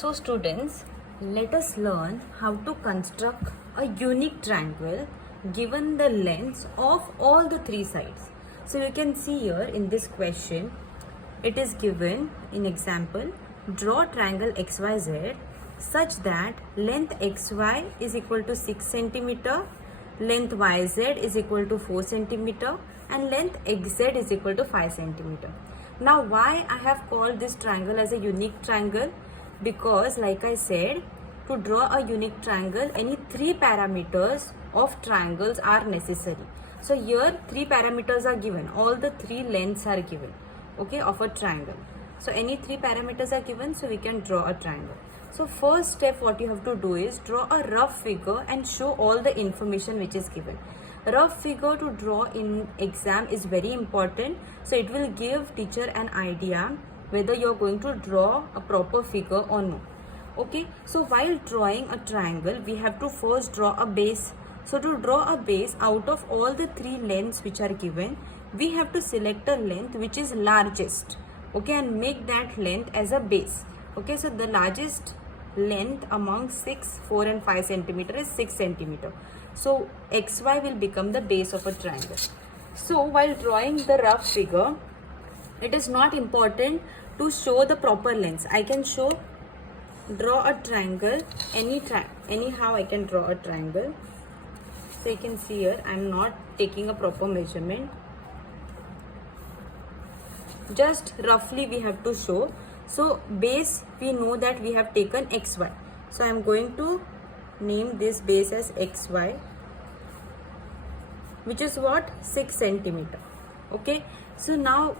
So students, let us learn how to construct a unique triangle given the lengths of all the three sides. So you can see here in this question, it is given in example, draw triangle XYZ such that length XY is equal to 6 centimeter, length YZ is equal to 4 centimeter and length XZ is equal to 5 centimeter. Now why I have called this triangle as a unique triangle? Because like I said, to draw a unique triangle, any three parameters of triangles are necessary. So here three parameters are given, all the three lengths are given, okay, of a triangle. So any three parameters are given, so we can draw a triangle. So first step what you have to do is draw a rough figure and show all the information which is given. Rough figure to draw in exam is very important, so it will give teacher an idea whether you are going to draw a proper figure or no. Okay, so while drawing a triangle, we have to first draw a base. So to draw a base, out of all the three lengths which are given, we have to select a length which is largest, okay, and make that length as a base. Okay, so the largest length among 6, 4 and 5 centimeter is 6 centimeter. So XY will become the base of a triangle. So while drawing the rough figure, it is not important to show the proper lengths. I can draw a triangle anyhow I can draw a triangle. So you can see here I am not taking a proper measurement, just roughly we have to show. So base, we know that we have taken XY, so I am going to name this base as XY, which is what, 6 centimeter. Okay, so now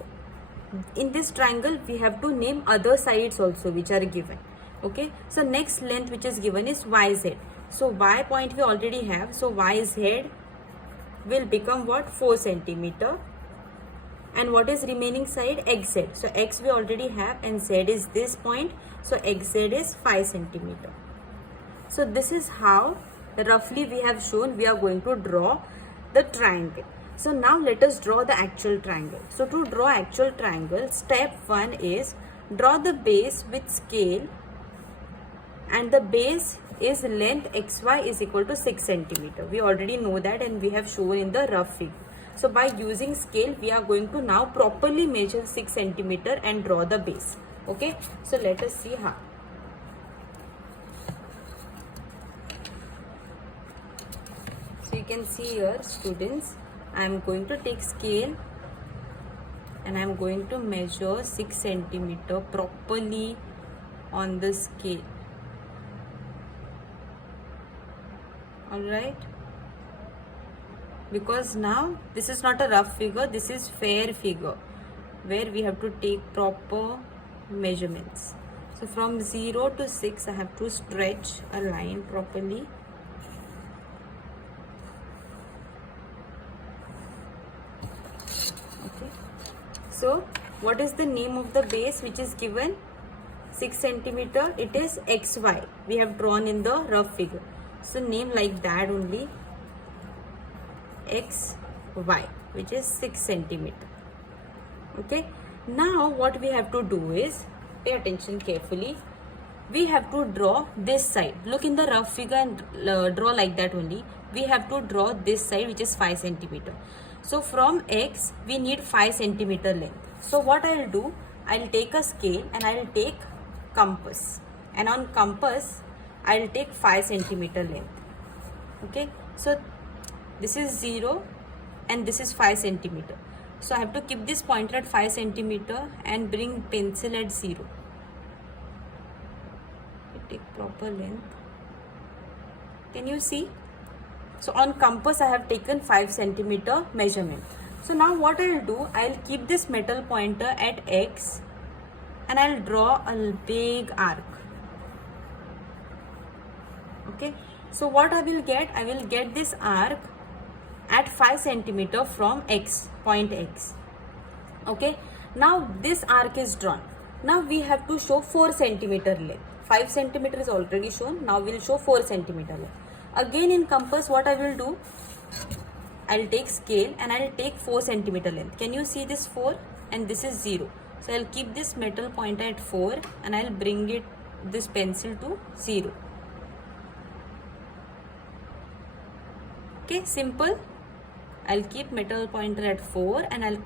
in this triangle we have to name other sides also which are given. Okay, so next length which is given is YZ. So Y point we already have, so YZ will become what, 4 centimeter. And what is remaining side, XZ. So X we already have and Z is this point, so XZ is 5 centimeter. So this is how roughly we have shown we are going to draw the triangle. So now let us draw the actual triangle. So to draw actual triangle, step 1 is draw the base with scale, and the base is length XY is equal to 6 centimeter. We already know that and we have shown in the rough figure. So by using scale, we are going to now properly measure 6 centimeter and draw the base. Okay, so let us see how. So you can see here, students, I am going to take scale and I am going to measure 6 centimeter properly on the scale. Alright, because now this is not a rough figure, this is fair figure where we have to take proper measurements. So from 0 to 6 I have to stretch a line properly. Okay, so what is the name of the base which is given, 6 centimeter? It is XY, we have drawn in the rough figure. So name like that only, XY, which is 6 centimeter. Okay, now what we have to do is, pay attention carefully, we have to draw this side. Look in the rough figure and draw like that only. We have to draw this side which is 5 centimeter. So from X we need 5 centimeter length. So what I will do, I will take a scale and I will take compass, and on compass I will take 5 centimeter length. Okay, so this is 0 and this is 5 centimeter. So I have to keep this pointer at 5 centimeter and bring pencil at 0. Take proper length. Can you see? So on compass I have taken 5 centimeter measurement. So now what I will do, I will keep this metal pointer at X and I will draw a big arc. Okay, so what I will get this arc at 5 centimeter from X, point X. Okay, now this arc is drawn. Now we have to show 4 centimeter length. 5 centimeter is already shown, now we will show 4 centimeter length. Again in compass what I will do, I will take scale and I will take 4 centimeter length. Can you see this 4 and this is 0? So I will keep this metal pointer at 4 and I will bring it this pencil to 0. Okay, simple. I'll keep metal pointer at 4 and I'll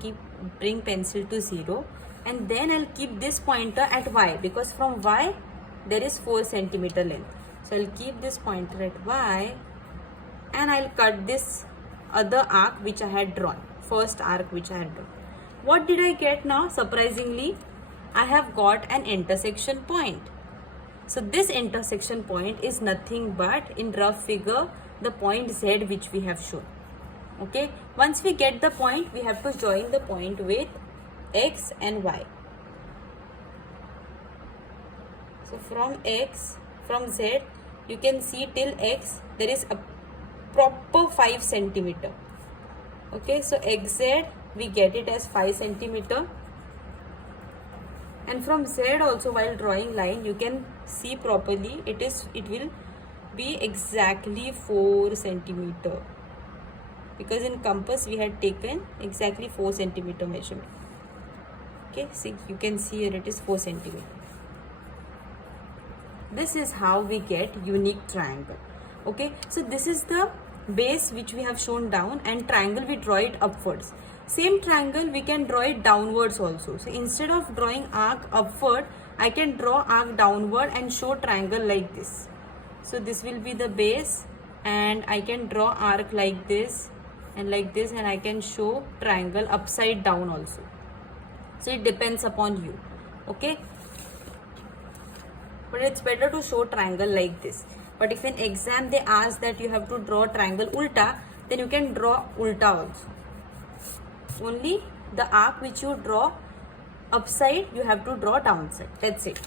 bring pencil to 0, and then I'll keep this pointer at y, because from y there is 4 centimeter length. So I'll keep this pointer at y and I'll cut this other arc which I had drawn, first arc which I had drawn. What did I get now? Surprisingly, I have got an intersection point. So this intersection point is nothing but, in rough figure, the point Z which we have shown. Okay, once we get the point, we have to join the point with x and y. So from Z, you can see till x there is a proper 5 centimeter. Okay, so xz we get it as 5 centimeter, and from Z also, while drawing line, you can see properly it will be exactly 4 centimeter, because in compass we had taken exactly 4 centimeter measurement. Okay, see, you can see here it is 4 centimeter. This is how we get unique triangle. Okay, so this is the base which we have shown down, and triangle we draw it upwards. Same triangle we can draw it downwards also. So instead of drawing arc upward, I can draw arc downward and show triangle like this. So this will be the base, and I can draw arc like this and like this, and I can show triangle upside down also. So it depends upon you. Okay, but it's better to show triangle like this. But if in exam they ask that you have to draw triangle ulta, then you can draw ulta also. Only the arc which you draw upside, you have to draw downside. That's it.